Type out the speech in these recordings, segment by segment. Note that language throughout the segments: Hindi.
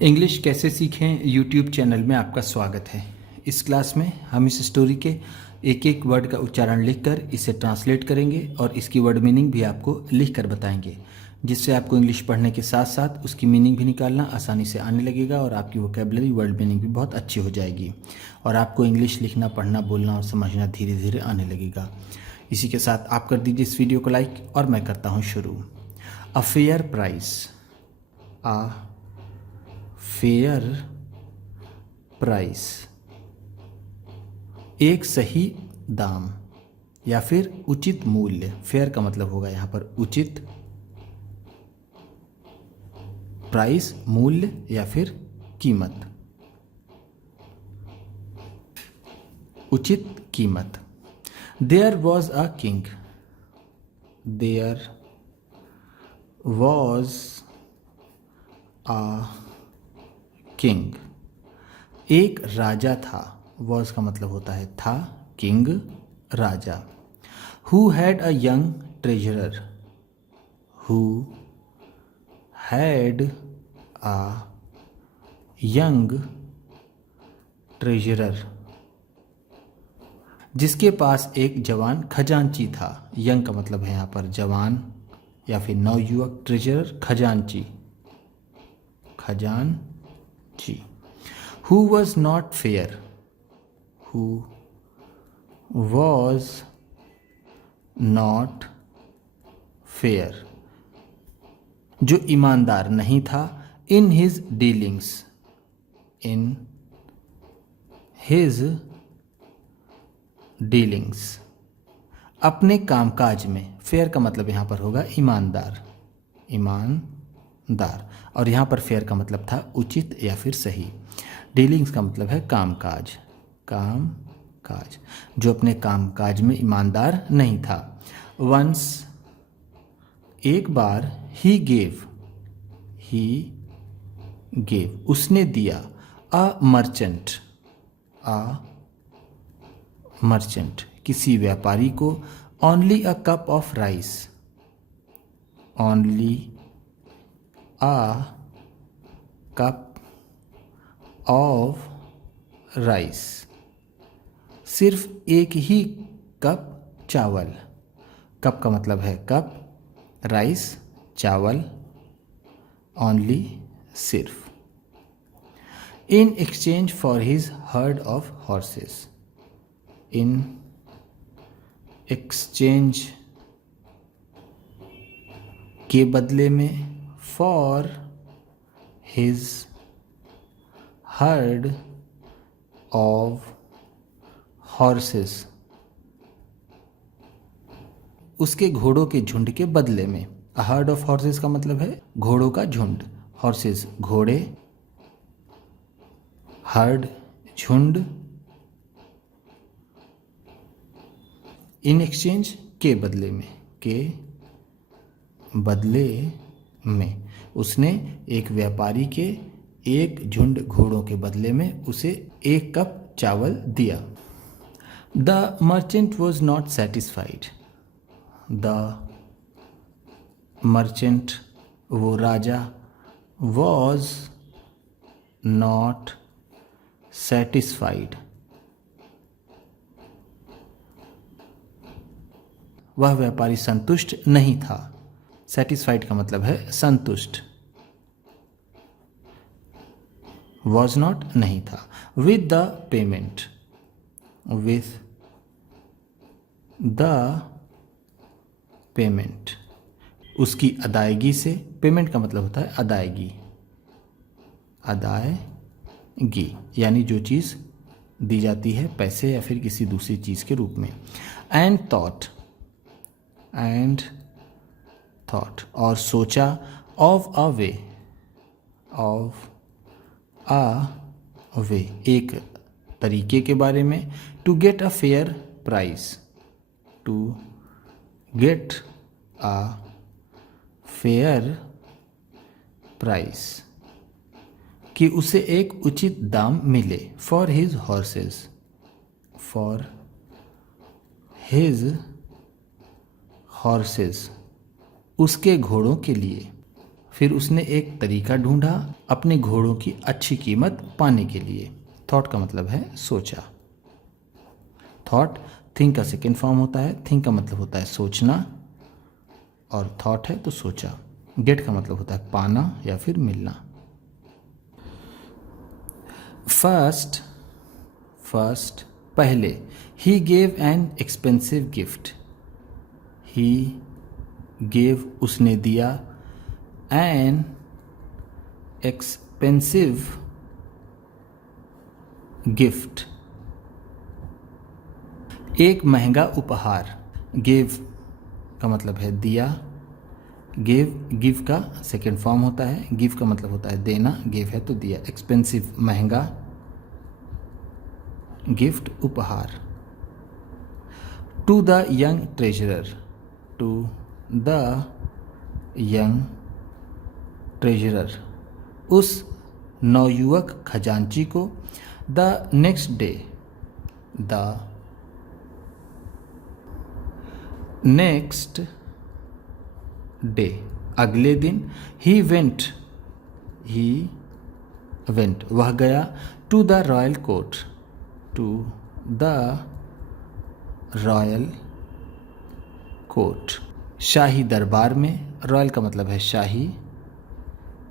इंग्लिश कैसे सीखें यूट्यूब चैनल में आपका स्वागत है। इस क्लास में हम इस स्टोरी के एक एक वर्ड का उच्चारण लिखकर इसे ट्रांसलेट करेंगे और इसकी वर्ड मीनिंग भी आपको लिख कर बताएंगे, जिससे आपको इंग्लिश पढ़ने के साथ साथ उसकी मीनिंग भी निकालना आसानी से आने लगेगा और आपकी वोकेबलरी वर्ड मीनिंग भी बहुत अच्छी हो जाएगी और आपको इंग्लिश लिखना, पढ़ना, बोलना और समझना धीरे धीरे आने लगेगा। इसी के साथ आप कर दीजिए इस वीडियो को लाइक और मैं करता हूँ शुरू। A fair price, a fair price, एक सही दाम या फिर उचित मूल्य। फेयर का मतलब होगा यहाँ पर उचित, प्राइस मूल्य या फिर कीमत, उचित कीमत। There was a king, there was a king, एक राजा था। वॉज का मतलब होता है था, किंग राजा। Who had a young treasurer, who had a young treasurer, जिसके पास एक जवान खजांची था। यंग का मतलब है यहाँ पर जवान या फिर नवयुवक, ट्रेजरर खजांची, खजांची। Who was not fair, who was not fair, जो ईमानदार नहीं था। in his dealings, in his dealings, अपने कामकाज में। फेयर का मतलब यहाँ पर होगा ईमानदार, ईमानदार, और यहाँ पर फेयर का मतलब था उचित या फिर सही। डीलिंग्स का मतलब है कामकाज, कामकाज, जो अपने कामकाज में ईमानदार नहीं था। वंस, एक बार। ही गेव, उसने दिया। अ मर्चेंट, किसी व्यापारी को। Only a cup of rice, only a cup of rice, सिर्फ एक ही कप चावल। कप का मतलब है कप, राइस चावल, ओनली सिर्फ। In exchange for his heard of horses, in exchange के बदले में। For his heard of horses, उसके घोड़ों के झुंड के बदले में। हर्ड ऑफ हॉर्सेस का मतलब है घोड़ों का झुंड, हॉर्सेस घोड़े, हर्ड झुंड। इन एक्सचेंज के बदले में, के बदले में उसने एक व्यापारी के एक झुंड घोड़ों के बदले में उसे एक कप चावल दिया। The merchant was not satisfied, the merchant वो राजा, वॉज नॉट सेटिस्फाइड वह व्यापारी संतुष्ट नहीं था। सेटिस्फाइड का मतलब है संतुष्ट, वॉज नॉट नहीं था। With the payment, with the payment, उसकी अदायगी से। पेमेंट का मतलब होता है अदायगी, अदायगी यानी जो चीज़ दी जाती है पैसे या फिर किसी दूसरी चीज़ के रूप में। एंड थॉट, एंड थॉट, और सोचा। Of a way, of a वे, एक तरीके के बारे में। To get a fair price, to get a fair price, कि उसे एक उचित दाम मिले। For his horses, for his horses, उसके घोड़ों के लिए। फिर उसने एक तरीका ढूंढा अपने घोड़ों की अच्छी कीमत पाने के लिए। थॉट का मतलब है सोचा। थॉट थिंक का सेकेंड फॉर्म होता है। थिंक का मतलब होता है सोचना और थॉट है तो सोचा। गेट का मतलब होता है पाना या फिर मिलना। फर्स्ट पहले। He gave an expensive gift. He gave उसने दिया, एन एक्सपेंसिव गिफ्ट एक महंगा उपहार। गिव का मतलब है दिया। गिव का सेकेंड फॉर्म होता है। गिव का मतलब होता है देना, गिव है तो दिया। एक्सपेंसिव महंगा, गिफ्ट उपहार। To the young treasurer. To the young treasurer उस नवयुवक खजांची को। The next day. The next day अगले दिन। ही वेंट वह गया। To the royal court. To the royal court शाही दरबार में। रॉयल का मतलब है शाही,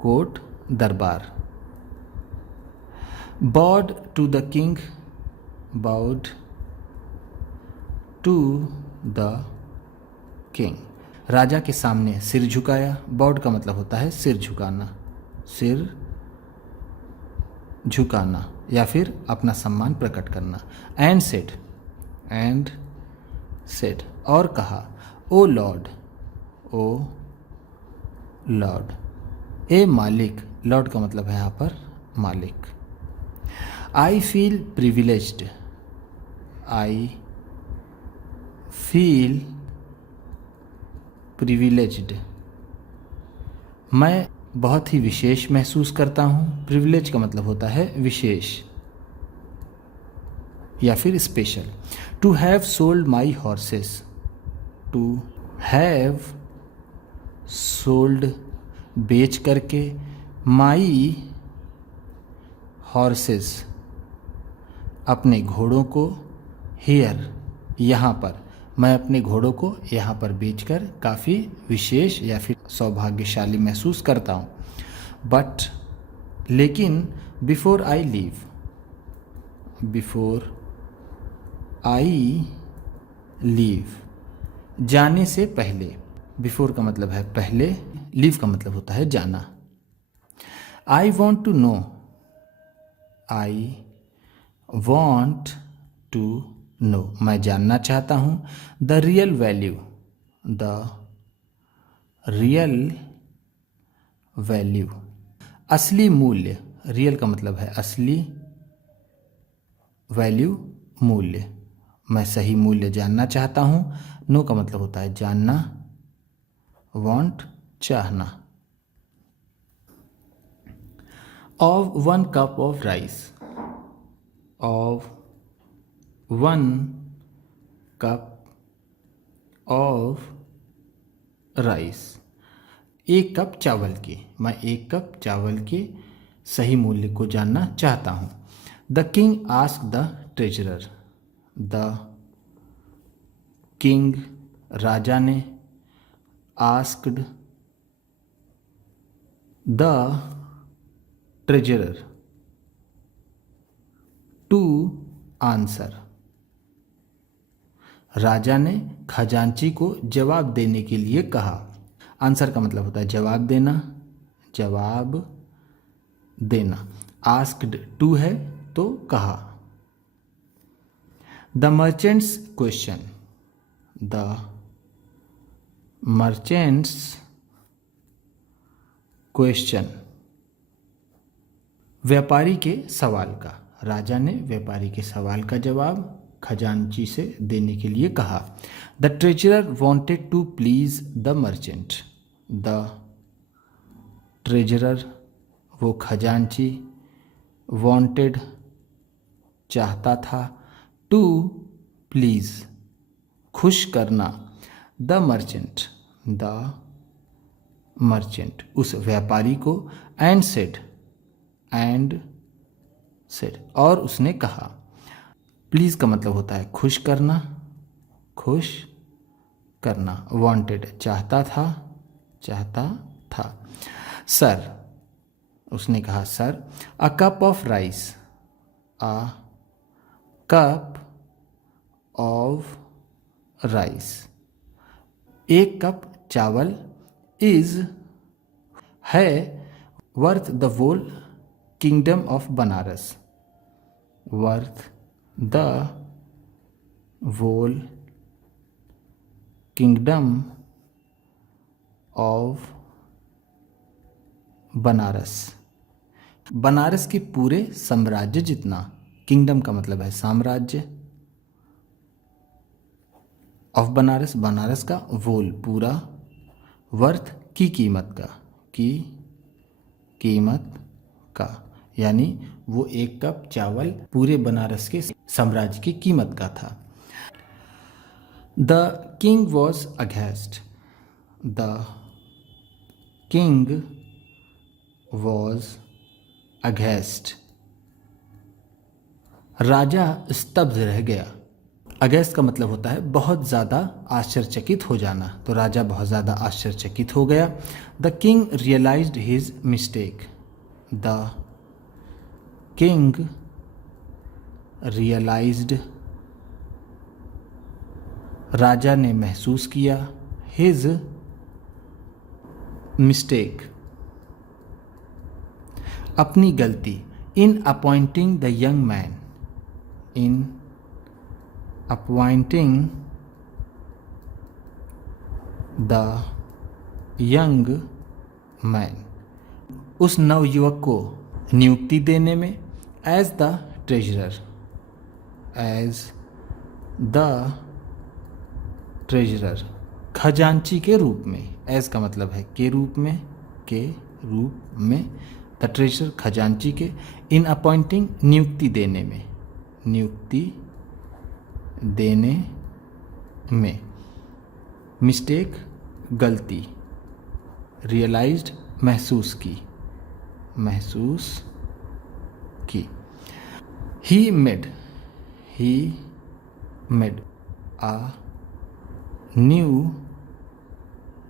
कोर्ट दरबार। Bowed to the king. Bowed to the king राजा के सामने सिर झुकाया। बाउड का मतलब होता है सिर झुकाना, सिर झुकाना या फिर अपना सम्मान प्रकट करना। एंड सेड और कहा। ओ लॉर्ड, ओ लॉर्ड। ए मालिक, लॉर्ड का मतलब है यहाँ पर मालिक। I feel privileged. I feel privileged मैं बहुत ही विशेष महसूस करता हूँ। प्रिविलेज का मतलब होता है विशेष या फिर special. To have sold my horses. To have sold बेच करके, माई हॉर्सेस अपने घोड़ों को, हियर यहाँ पर मैं अपने घोड़ों को यहाँ पर बेचकर काफ़ी विशेष या फिर सौभाग्यशाली महसूस करता हूँ। बट लेकिन बिफोर आई लीव जाने से पहले। बिफोर का मतलब है पहले, लीव का मतलब होता है जाना। I want to know. I want to know मैं जानना चाहता हूँ। The real value. The real value असली मूल्य। रियल का मतलब है असली, वैल्यू मूल्य। मैं सही मूल्य जानना चाहता हूँ। नो का मतलब होता है जानना, वांट चाहना। Of 1 cup of rice. Of 1 cup of rice 1 cup चावल की। मैं 1 कप चावल के सही मूल्य को जानना चाहता हूँ। The king ask the treasurer. The king राजा ने, asked the treasurer to answer. राजा ने खजांची को जवाब देने के लिए कहा। आंसर का मतलब होता है जवाब देना, जवाब देना। आस्क्ड टू है तो कहा। The merchants question. The merchants question व्यापारी के सवाल का। राजा ने व्यापारी के सवाल का जवाब खजांची से देने के लिए कहा। The treasurer wanted to please the merchant. The treasurer वो खजांची, वॉन्टेड चाहता था, टू प्लीज खुश करना, द मर्चेंट मर्चेंट, उस व्यापारी को, एंड सेड और उसने कहा। प्लीज़ का मतलब होता है खुश करना, वांटेड चाहता था। सर, उसने कहा sir, a cup of rice, एक कप चावल, इज है, worth the whole kingdom of Banaras, kingdom of Banaras के पूरे साम्राज्य जितना। किंगडम का मतलब है साम्राज्य, ऑफ बनारस का, वोल पूरा, वर्थ की कीमत का, यानी वो एक कप चावल पूरे बनारस के साम्राज्य की कीमत का था। द किंग वॉज अगेस्ट, राजा स्तब्ध रह गया। अगेस्ट का मतलब होता है बहुत ज़्यादा आश्चर्यचकित हो जाना, तो राजा बहुत ज़्यादा आश्चर्यचकित हो गया। The king realized his mistake, the king realized, राजा ने महसूस किया, हिज मिस्टेक, अपनी गलती, in appointing the young man, उस नवयुवक को नियुक्ति देने में, एज द ट्रेजरर, खजांची के रूप में। एज का मतलब है के रूप में, द ट्रेजरर खजांची के, इन अपॉइंटिंग नियुक्ति देने में, मिस्टेक गलती, रियलाइज्ड महसूस की, he made a new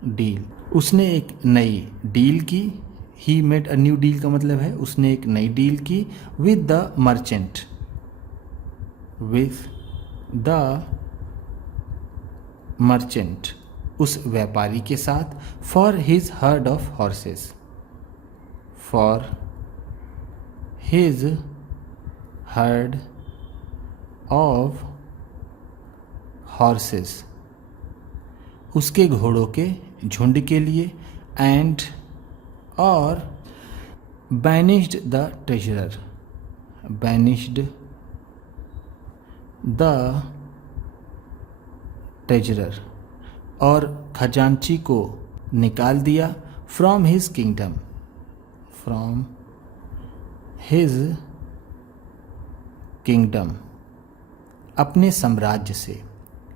deal, उसने एक नई डील की। He made a new deal का मतलब है उसने एक नई डील की, विद द मर्चेंट, उस व्यापारी के साथ, for his heard of horses, उसके घोड़ों के झुंड के लिए, एंड और बैनिश्ड द ट्रेजरर, और खजांची को निकाल दिया, फ्रॉम हिज किंगडम, अपने साम्राज्य से।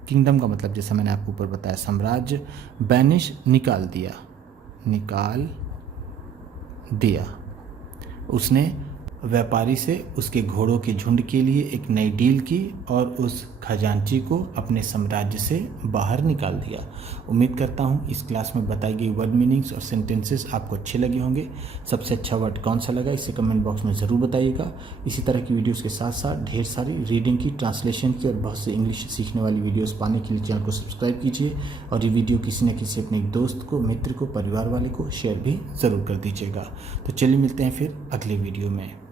किंगडम का मतलब जैसा मैंने आपको ऊपर बताया साम्राज्य, बैनिश निकाल दिया। उसने व्यापारी से उसके घोड़ों के झुंड के लिए एक नई डील की और उस खजांची को अपने साम्राज्य से बाहर निकाल दिया। उम्मीद करता हूँ इस क्लास में बताई गई वर्ड मीनिंग्स और सेंटेंसेस आपको अच्छे लगे होंगे। सबसे अच्छा वर्ड कौन सा लगा इसे कमेंट बॉक्स में ज़रूर बताइएगा। इसी तरह की वीडियोज़ के साथ साथ ढेर सारी रीडिंग की, ट्रांसलेशन की और बहुत से इंग्लिश सीखने वाली वीडियोज़ पाने के लिए चैनल को सब्सक्राइब कीजिए और ये वीडियो किसी न किसी अपने दोस्त को, मित्र को, परिवार वाले को शेयर भी ज़रूर कर दीजिएगा। तो चलिए मिलते हैं फिर अगले वीडियो में।